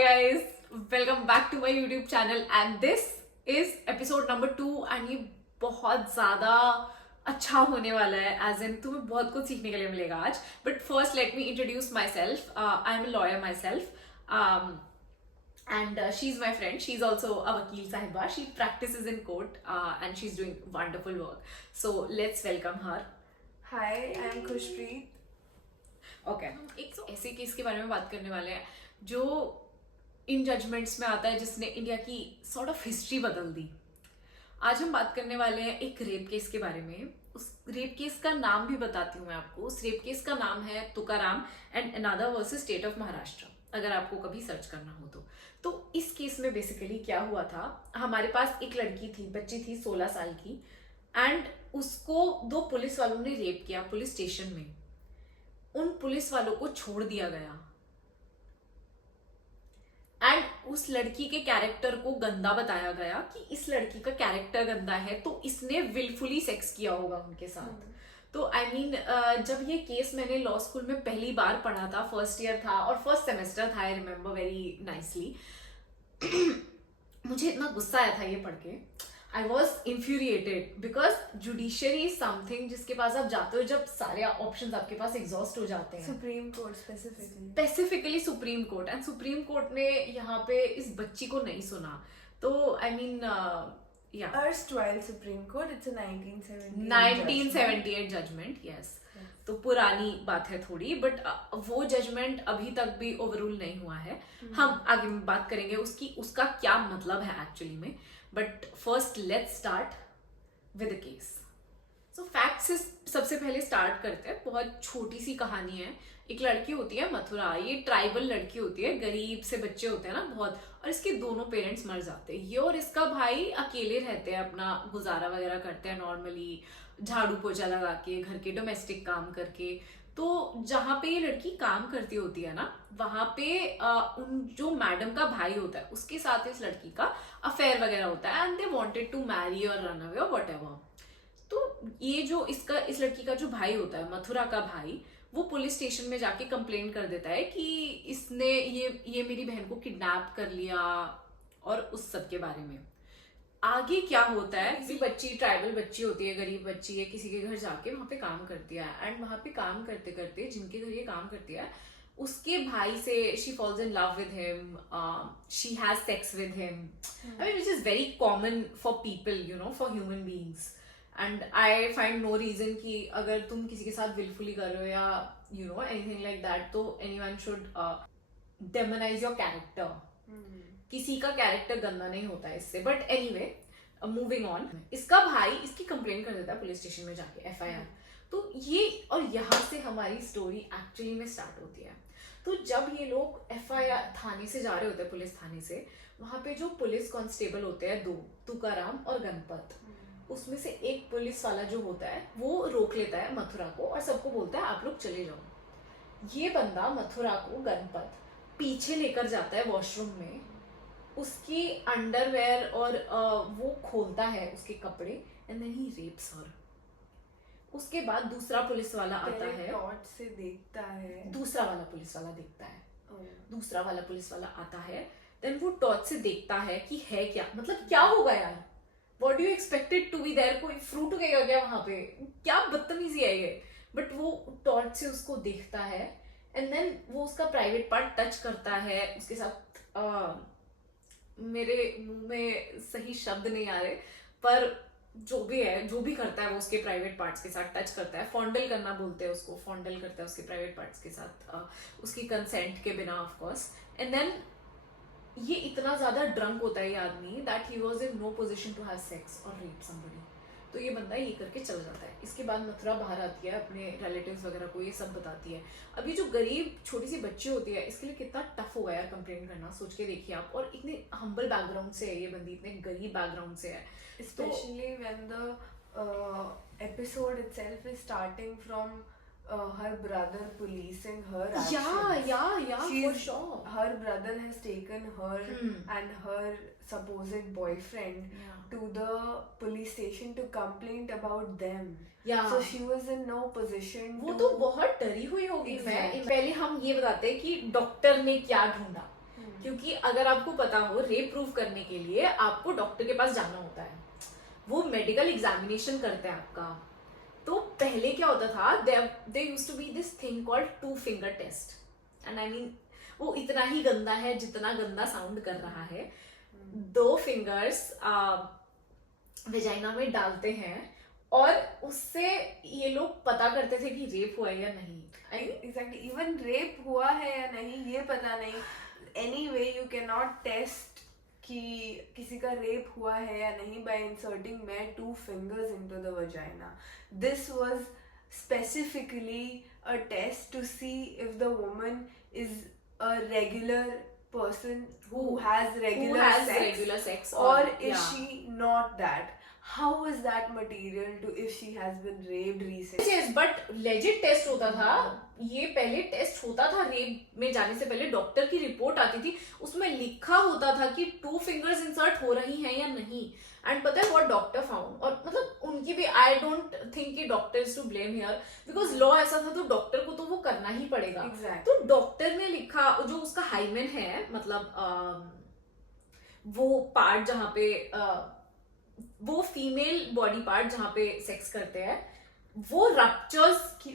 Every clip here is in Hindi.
guys, welcome back to my YouTube channel and this is episode number 2 and ये बहुत ज़्यादा अच्छा होने वाला है एज इन तुम्हें बहुत कुछ सीखने के लिए मिलेगा आज. But first let me introduce my self. I am a lawyer my self and she's my friend. She's also a vakil sahiba. She practices in court and she's doing wonderful work. So let's welcome her. Hi, I am Khushpreet. Okay एक ऐसे केस के बारे में बात करने वाले हैं जो इन जजमेंट्स में आता है जिसने इंडिया की सॉर्ट ऑफ हिस्ट्री बदल दी. आज हम बात करने वाले हैं एक रेप केस के बारे में. उस रेप केस का नाम भी बताती हूँ मैं आपको. उस रेप केस का नाम है Tukaram and अनादा versus state of Maharashtra, अगर आपको कभी सर्च करना हो तो इस केस में बेसिकली क्या हुआ था, हमारे पास एक लड़की थी, बच्ची थी 16 साल की, एंड उसको 2 पुलिस वालों ने रेप किया पुलिस स्टेशन में. उन पुलिस वालों को छोड़ दिया गया एंड उस लड़की के कैरेक्टर को गंदा बताया गया कि इस लड़की का कैरेक्टर गंदा है तो इसने विलफुली सेक्स किया होगा उनके साथ. तो आई मीन जब ये केस मैंने लॉ स्कूल में पहली बार पढ़ा था, फर्स्ट ईयर था और फर्स्ट सेमेस्टर था, आई रिमेम्बर वेरी नाइसली. मुझे इतना गुस्सा आया था ये पढ़ के. I was infuriated because judiciary is something जिसके पास आप जाते हो जब सारे ऑप्शंस आपके पास एग्जॉस्ट हो जाते हैं. Supreme Court specifically Supreme Court, and Supreme Court ने यहाँ पे इस बच्ची को नहीं सुना. तो I mean erstwhile Supreme Court, it's a 1978 judgement. Yes, तो पुरानी बात है थोड़ी, बट वो जजमेंट अभी तक भी ओवररूल नहीं हुआ है. हम आगे में बात करेंगे उसका क्या मतलब है एक्चुअली में. But first let's start with the case. So fact से सबसे पहले स्टार्ट करते हैं. बहुत छोटी सी कहानी है. एक लड़की होती है मथुरा, ये ट्राइबल लड़की होती है, गरीब से बच्चे होते हैं ना बहुत, और इसके दोनों पेरेंट्स मर जाते हैं. ये और इसका भाई अकेले रहते हैं, अपना गुजारा वगैरह करते हैं नॉर्मली, झाड़ू पोछा लगा के, घर के डोमेस्टिक काम करके. तो जहाँ पे ये लड़की काम करती होती है ना, वहां पे उन जो मैडम का भाई होता है उसके साथ इस लड़की का अफेयर वगैरह होता है and they wanted to marry और रन अवे और व्हाटएवर. तो ये जो इस लड़की का जो भाई होता है, मथुरा का भाई, वो पुलिस स्टेशन में जाके कंप्लेन कर देता है कि इसने ये मेरी बहन को किडनैप कर लिया और उस सब के बारे में. आगे क्या होता है, किसी बच्ची, ट्राइबल बच्ची होती है, गरीब बच्ची है, किसी के घर जाके वहां पे काम करती है एंड वहां पे काम करते करते जिनके घर ये काम करती है उसके भाई से she falls in love with him, she has sex with him. I mean which is very common for people, you know, for human beings. And I find no reason कि अगर तुम किसी के साथ विलफुली कर रहे हो या you know anything like that, तो anyone should demonise your character. किसी का कैरेक्टर गंदा नहीं होता है इससे. But anyway, moving on. इसका भाई इसकी कंप्लेन कर देता है पुलिस स्टेशन में जाके, एफआईआर. तो ये और यहाँ से हमारी स्टोरी एक्चुअली में स्टार्ट होती है. तो जब ये लोग एफआईआर थाने से जा रहे होते हैं, पुलिस थाने से, वहां पे जो पुलिस कांस्टेबल होते हैं 2, तुकाराम और गणपत, उसमें से एक पुलिस वाला जो होता है वो रोक लेता है मथुरा को और सबको बोलता है आप लोग चले जाओ. ये बंदा मथुरा को, गणपत, पीछे लेकर जाता है वॉशरूम में, उसकी अंडरवेयर और वो खोलता है उसके कपड़े एंड देन ही रेप्स हर. उसके बाद दूसरा पुलिस वाला आता है, टॉर्च से देखता है, दूसरा वाला पुलिस वाला देखता है, दूसरा वाला पुलिस वाला आता है, देन वो टॉर्च से देखता है कि है क्या, मतलब क्या होगा यार, What do you expected to be there? कोई फ्रूट उगेगा क्या वहां पे, क्या बदतमीजी है ये. बट वो टॉर्च से उसको देखता है एंड देन वो उसका प्राइवेट पार्ट टच करता है. उसके साथ मेरे मुंह में सही शब्द नहीं आ रहे, पर जो भी है, जो भी करता है वो उसके प्राइवेट पार्ट्स के साथ टच करता है. फॉन्डल करना बोलते हैं उसको, फॉन्डल करता है उसके प्राइवेट पार्ट्स के साथ, उसकी कंसेंट के बिना ऑफ कोर्स. एंड देन ये इतना ज्यादा ड्रंक होता है ये आदमी that he was in no position to have sex और रेप समबडी. तो ये बंदा ये करके चल जाता है. इसके बाद मथुरा बाहर आती है, अपने रिलेटिव्स वगैरह को ये सब बताती है. अभी जो गरीब छोटी सी बच्ची होती है, इसके लिए कितना टफ होगा यार कंप्लेन करना, सोच के देखिए आप. और इतने हम्बल बैकग्राउंड से है ये बंदी, इतने गरीब बैकग्राउंड से है. especially when the episode itself is starting from her brother policing her actions. Yeah, for sure. Her brother has taken her and her supposed boyfriend to the police station to complain about them. So she was in no position. वो तो बहुत डरी हुई होगी. मैं पहले हम ये बताते हैं कि डॉक्टर ने क्या ढूंढा. क्योंकि अगर आपको पता हो रेप प्रूव करने के लिए आपको डॉक्टर के पास जाना होता है, वो मेडिकल एग्जामिनेशन करते हैं आपका। तो पहले क्या होता था, they used to be this thing called 2 finger test, and I mean वो इतना ही गंदा है जितना गंदा साउंड कर रहा है। 2 फिंगर्स वेजाइना में डालते हैं और उससे ये लोग पता करते थे कि रेप हुआ है या नहीं। एग्जैक्टली, इवन रेप हुआ है या नहीं ये पता नहीं। Anyway you can not test कि किसी का रेप हुआ है या नहीं by inserting mere 2 fingers into the vagina. This was specifically a test to see if the woman is a regular person who has regular sex or is she not that. How is that material to if she has been raped recently? Yes, but legit test होता था। ये पहले टेस्ट होता था रेप में जाने से पहले, डॉक्टर की रिपोर्ट आती थी, उसमें लिखा होता था कि 2 फिंगर्स इंसर्ट हो रही हैं या नहीं। एंड पता है व्हाट डॉक्टर फाउंड, और मतलब उनकी भी आई डोंट थिंक कि doctor is to blame here, because law ऐसा था तो डॉक्टर को तो वो करना ही पड़ेगा। तो डॉक्टर ने लिखा, जो उसका हाइमेन है, मतलब वो पार्ट जहाँ पे वो फीमेल बॉडी पार्ट जहाँ पे सेक्स करते हैं, वो रप्चर्स की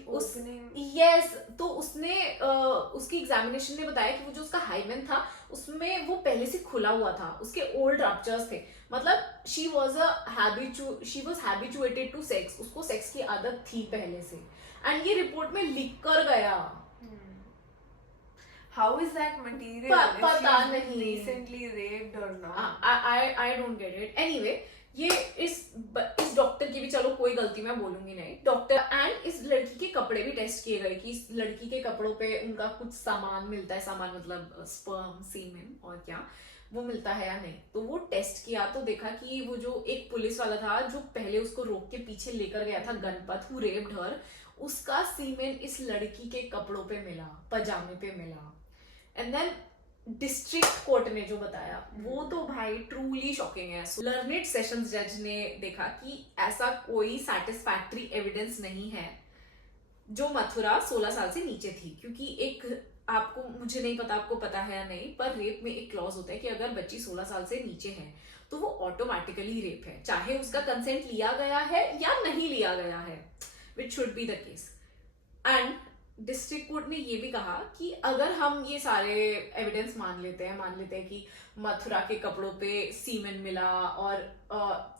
यस। तो उसने उसकी एग्जामिनेशन में बताया कि वो जो उसका हाइमेन था उसमें वो पहले से खुला हुआ था, उसके ओल्ड रप्चर्स थे, मतलब she was habituated to sex, उसको सेक्स की आदत थी पहले से, एंड ये रिपोर्ट में लिख कर गया। How is that material? पता नहीं, recently raped or not? I don't get it. Anyway, ये इस डॉक्टर की भी चलो कोई गलती मैं बोलूंगी नहीं, डॉक्टर एंड इस लड़की के कपड़े भी टेस्ट किए गए कि इस लड़की के कपड़ों पे उनका कुछ सामान मिलता है, सामान मतलब स्पर्म, सीमेन और क्या वो मिलता है या नहीं। तो वो टेस्ट किया तो देखा कि वो जो एक पुलिस वाला था जो पहले उसको रोक के पीछे लेकर गया था, गणपत हु रेप्ड हर, उसका सीमेन इस लड़की के कपड़ों पे मिला, पजामे पे मिला। एंड देन डिस्ट्रिक्ट कोर्ट ने जो बताया वो तो भाई ट्रूली शॉकिंग है। लर्नेड सेशंस जज ने देखा कि ऐसा कोई सैटिस्फैक्टरी एविडेंस नहीं है जो मथुरा 16 साल से नीचे थी, क्योंकि एक आपको, मुझे नहीं पता आपको पता है या नहीं, पर रेप में एक क्लॉज होता है कि अगर बच्ची 16 साल से नीचे है तो वो ऑटोमेटिकली रेप है, चाहे उसका कंसेंट लिया गया है या नहीं लिया गया है, which should be the case. And district court ने ये भी कहा कि अगर हम ये सारे एविडेंस मान लेते हैं कि मथुरा के कपड़ों पे सीमेन मिला और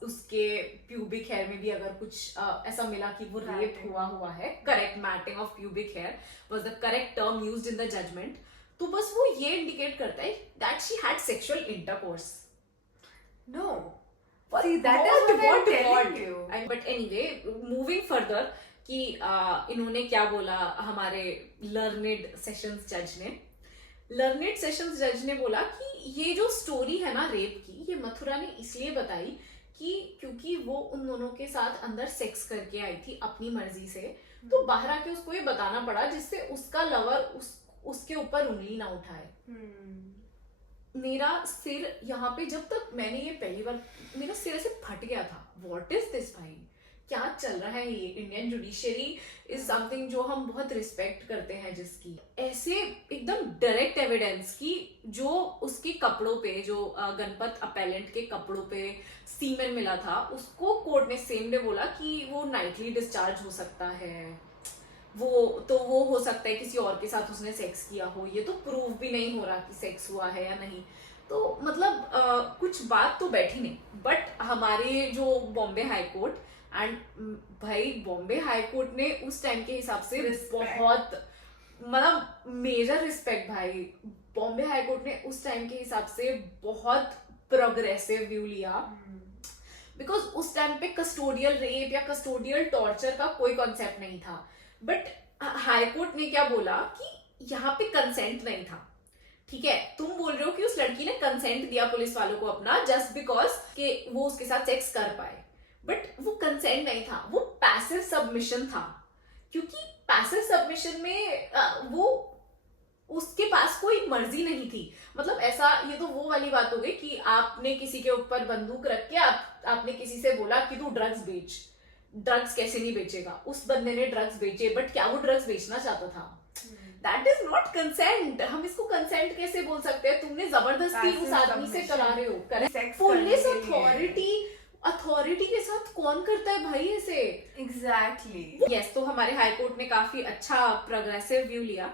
उसके प्यूबिक हेयर में भी अगर कुछ ऐसा मिला कि वो रेप हुआ है, correct, matting of pubic hair was the correct term used in the judgment, तो बस वो ये इंडिकेट करता है that she had sexual intercourse. No, see that is what I'm telling you. But anyway, moving further, कि इन्होंने क्या बोला हमारे लर्नेड सेशंस जज ने बोला कि ये जो स्टोरी है ना रेप की, ये मथुरा ने इसलिए बताई कि क्योंकि वो उन दोनों के साथ अंदर सेक्स करके आई थी अपनी मर्जी से, तो बाहर आके उसको ये बताना पड़ा जिससे उसका लवर उसके ऊपर उंगली ना उठाए। मेरा सिर यहाँ पे, जब तक मैंने ये पहली बार, मेरा सिर ऐसे फट गया था, व्हाट इज दिस भाई, क्या चल रहा है ये। इंडियन जुडिशरी इज समथिंग जो हम बहुत रिस्पेक्ट करते हैं, जिसकी ऐसे एकदम डायरेक्ट एविडेंस की जो उसके कपड़ों पे, जो गणपत अपेलेंट के कपड़ों पे सीमेन मिला था, उसको कोर्ट ने सेम डे बोला कि वो नाइटली डिस्चार्ज हो सकता है, वो हो सकता है किसी और के साथ उसने सेक्स किया हो, ये तो प्रूव भी नहीं हो रहा कि सेक्स हुआ है या नहीं। तो मतलब कुछ बात तो बैठी नहीं। बट हमारे जो बॉम्बे हाई कोर्ट, एंड भाई बॉम्बे हाई कोर्ट ने उस टाइम के हिसाब से बहुत मतलब मेजर रिस्पेक्ट भाई, बॉम्बे हाई कोर्ट ने उस टाइम के हिसाब से बहुत प्रोग्रेसिव व्यू लिया, बिकॉज उस टाइम पे कस्टोडियल रेप या कस्टोडियल टॉर्चर का कोई कॉन्सेप्ट नहीं था। बट हाई कोर्ट ने क्या बोला कि यहाँ पे कंसेंट नहीं था, ठीक है, तुम बोल रहे हो कि उस लड़की ने कंसेंट दिया पुलिस वालों को अपना जस्ट बिकॉज कि वो उसके साथ सेक्स कर पाए, बट वो कंसेंट नहीं था, वो पैसिव सबमिशन था, क्योंकि पैसिव सबमिशन में वो उसके पास कोई मर्जी नहीं थी। मतलब ऐसा, ये तो वो वाली बात हो गई कि आपने किसी के ऊपर बंदूक रख के आपने किसी से बोला कि तू ड्रग्स बेच, ड्रग्स कैसे नहीं बेचेगा, उस बंदे ने ड्रग्स बेचे, बट क्या वो ड्रग्स बेचना चाहता था? That is not consent. हम इसको कंसेंट कैसे बोल सकते हैं? तुमने जबरदस्ती उस आदमी से करा रहे हो। करेक्ट। पुलिस अथॉरिटी के साथ कौन करता है भाई ऐसे? एग्जैक्टली। यस, तो हमारे हाई कोर्ट ने काफी अच्छा प्रोग्रेसिव व्यू लिया।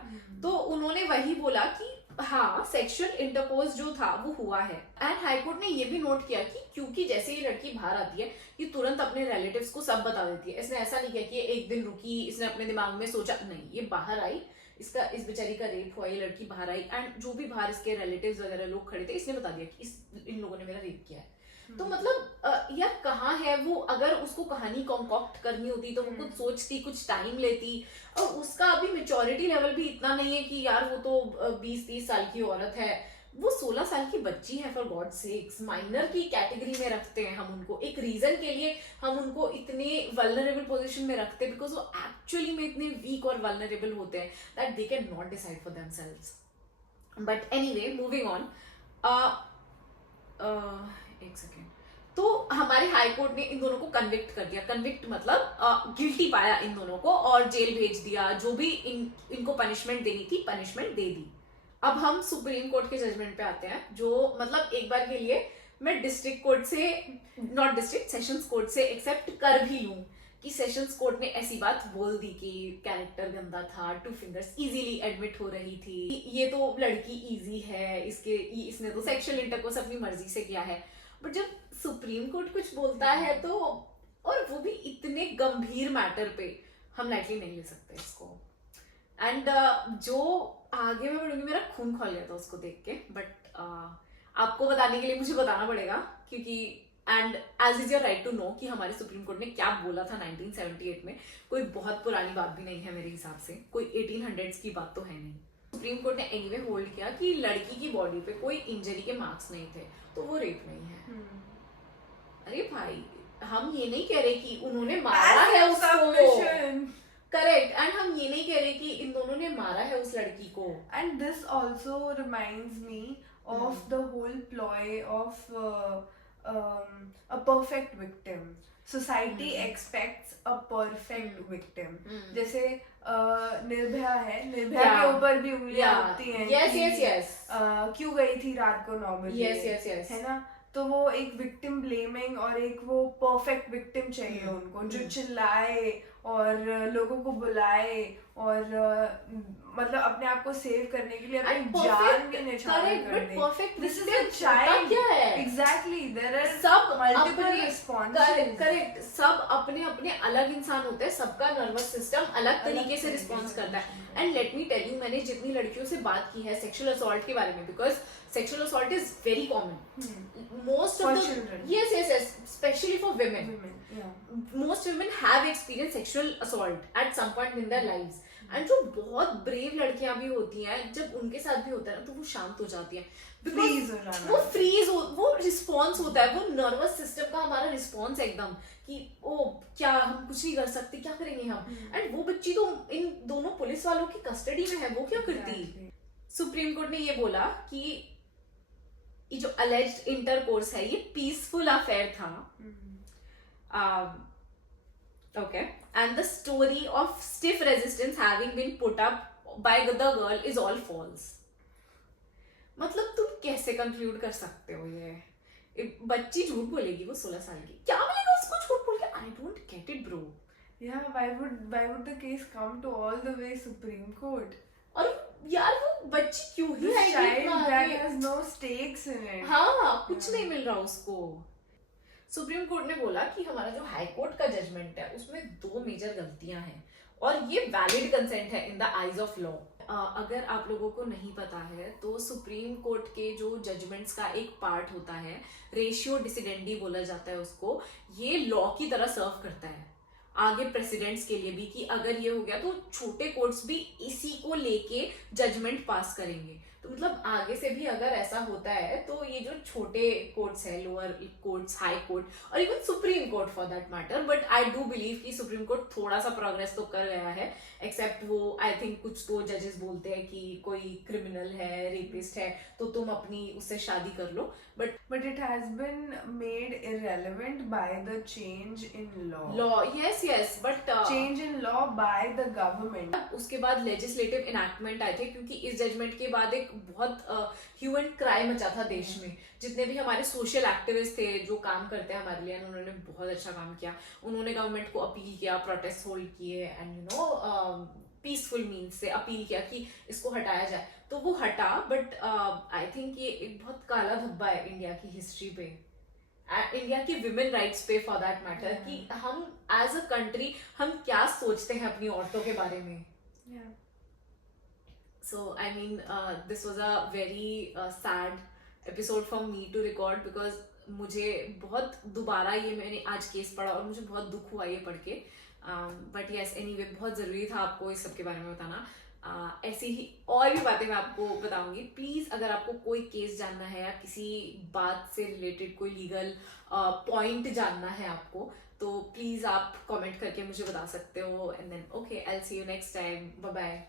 तो उन्होंने वही बोला कि हाँ, सेक्सुअल इंटरकोर्स जो था वो हुआ है। एंड हाई कोर्ट ने ये भी नोट किया कि क्योंकि जैसे ही लड़की बाहर आती है ये तुरंत अपने रिलेटिव्स को सब बता देती है। इसने ऐसा नहीं किया कि ये एक दिन रुकी, इसने अपने दिमाग में सोचा, नहीं, ये बाहर आई, इस बेचारी का रेप हुआ, ये लड़की बाहर आई एंड जो भी बाहर इसके रिलेटिव्स वगैरह लोग खड़े थे, इसने बता दिया कि इन लोगों ने मेरा रेप किया है। तो मतलब यार कहाँ है वो? अगर उसको कहानी कॉन्कॉक्ट करनी होती तो वो कुछ सोचती, कुछ टाइम लेती। और उसका अभी मेच्योरिटी लेवल भी इतना नहीं है कि यार वो तो 20-30 साल की औरत है, वो 16 साल की बच्ची है। फॉर गॉड सेक्स, माइनर की कैटेगरी में रखते हैं हम उनको, एक रीजन के लिए हम उनको इतने वल्नरेबल पोजीशन में रखते हैं, बिकॉज वो एक्चुअली में इतने वीक और वल्नरेबल होते हैं that they can not decide for themselves. But anyway, moving on. एक सेकेंड। तो हमारे हाई कोर्ट ने इन दोनों को कन्विक्ट कर दिया। कन्विक्ट मतलब गिल्टी पाया इन दोनों को और जेल भेज दिया। जो भी इनको पनिशमेंट देनी थी, पनिशमेंट दे दी। अब हम सुप्रीम कोर्ट के जजमेंट पे आते हैं, जो मतलब एक बार के लिए मैं डिस्ट्रिक्ट कोर्ट से, नॉट डिस्ट्रिक्ट, सेशंस कोर्ट से एक्सेप्ट कर भी लूं कि सेशंस कोर्ट ने ऐसी बात बोल दी कि कैरेक्टर गंदा था, 2 फिंगर्स इजीली एडमिट हो रही थी, ये तो लड़की इजी है, इसने तो सेक्सुअल इंटरकोर्स अपनी मर्जी से किया है। बट जब सुप्रीम कोर्ट कुछ बोलता है तो, और वो भी इतने गंभीर मैटर पे, हम लाइटली नहीं ले सकते इसको। एंड जो आगे मैं बढ़ूंगी, मेरा खून खौल गया था उसको देख के। बट आपको बताने के लिए मुझे बताना पड़ेगा, क्योंकि and as is your right to know कि हमारे सुप्रीम कोर्ट ने क्या बोला था 1978 में। कोई बहुत पुरानी बात भी नहीं है मेरे हिसाब से, कोई 1800s की बात तो है नहीं। सुप्रीम कोर्ट ने एनीवे होल्ड किया कि लड़की की बॉडी पे कोई इंजरी के मार्क्स नहीं थे, तो वो रेप नहीं है। अरे भाई, हम ये नहीं कह रहे कि उन्होंने मारा है उसको, करेक्ट, एंड हम ये नहीं कह रहे कि इन दोनों ने मारा है उस लड़की को। And this also reminds me of the whole ploy of a perfect victim. Society expects a perfect victim. जैसे निर्भया है, निर्भया के ऊपर भी उंगलियां उठती हैं। yes. क्यों गई थी रात को 9 बजे? yes. है ना? तो वो एक विक्टिम ब्लेमिंग और एक वो परफेक्ट विक्टिम चाहिए उनको, जो चिल्लाए और लोगों को बुलाए और मतलब अपने आप को सेव करने के लिए अपनी जान भी निछावर कर दे। Perfect this is a child. क्या है? एग्जैक्टली, देयर आर सब मल्टीपल रिस्पॉन्सेस। करेक्ट, सब अपने अपने अलग इंसान होते हैं, सबका नर्वस सिस्टम अलग तरीके से रिस्पॉन्स करता है। And let me tell you, मैंने जितनी लड़कियों से बात की है सेक्सुअल असॉल्ट के बारे में, because sexual assault is very common, most of the, yes, especially for women. Most women have experienced sexual assault at some point in their lives. And जो बहुत ब्रेव लड़कियां भी होती हैं, जब उनके साथ भी होता है ना, तो वो शांत हो जाती है। वो रिस्पॉन्स होता है, वो नर्वस सिस्टम का हमारा रिस्पॉन्स है एकदम कि ओ क्या हम कुछ नहीं कर सकते, क्या करेंगे हम। एंड वो बच्ची तो इन दोनों पुलिस वालों की कस्टडी में है, वो क्या करती? सुप्रीम कोर्ट ने ये बोला कि ये जो अलेज्ड इंटरकोर्स है ये पीसफुल अफेयर था। Okay, and the story of stiff resistance having been put up by the girl is all false. मतलब तुम कैसे कंक्लूड कर सकते हो? ये बच्ची झूठ बोलेगी, वो 16 साल की, क्या मिलेगा उसको झूठ बोल के? I don't get it, bro. Yeah, why would the case come to all the way Supreme Court? और यार वो बच्ची क्यों ही है? Child that has no stakes in it. हाँ, कुछ नहीं मिल रहा उसको। सुप्रीम कोर्ट ने बोला कि हमारा जो हाई कोर्ट का जजमेंट है उसमें 2 मेजर गलतियां हैं और ये वैलिड कंसेंट है in the eyes of law. अगर आप लोगों को नहीं पता है तो सुप्रीम कोर्ट के जो जजमेंट्स का एक पार्ट होता है, रेशियो डिसिडेंडी बोला जाता है उसको, ये लॉ की तरह सर्व करता है आगे प्रेसिडेंट्स के लिए भी, कि अगर ये हो गया तो छोटे कोर्ट्स भी इसी को लेके जजमेंट पास करेंगे। तो मतलब आगे से भी अगर ऐसा होता है तो ये जो छोटे कोर्ट्स है, लोअर कोर्ट्स, हाई कोर्ट और even supreme court for that matter, but I do believe कि सुप्रीम कोर्ट थोड़ा सा प्रोग्रेस तो कर गया है, एक्सेप्ट वो आई थिंक कुछ तो जजेस बोलते हैं कि कोई क्रिमिनल है, रेपिस्ट है, तो तुम अपनी उससे शादी कर लो, But it has been made irrelevant by the change in law. Law, yes but Change in law by the government. उसके बाद लेजिस्लेटिव इनैक्टमेंट आए थे, क्योंकि इस जजमेंट के बाद एक बहुत ह्यूमन क्राइम मचा था देश में। जितने भी हमारे सोशल एक्टिविस्ट थे जो काम करते हैं हमारे लिए, उन्होंने बहुत अच्छा काम किया। उन्होंने गवर्नमेंट को अपील किया, प्रोटेस्ट होल्ड किए and you know peaceful means से अपील किया कि इसको हटाया जाए, तो वो हटा। बट आई थिंक ये एक बहुत काला धब्बा है इंडिया की हिस्ट्री पे, इंडिया की विमेन राइट्स पे फॉर दैट मैटर, कि हम एज अ कंट्री हम क्या सोचते हैं अपनी औरतों के बारे में। Yeah. So I mean, this was a very sad episode for me to record because मुझे बहुत दोबारा ये मैंने आज केस पढ़ा और मुझे बहुत दुख हुआ ये पढ़ के। बट यस, एनीवे बहुत ज़रूरी था आपको इस सब के बारे में बताना। ऐसी ही और भी बातें मैं आपको बताऊंगी। प्लीज़ अगर आपको कोई केस जानना है या किसी बात से रिलेटेड कोई लीगल पॉइंट जानना है आपको, तो प्लीज़ आप कमेंट करके मुझे बता सकते हो। And then okay, I will see you next time, bye bye.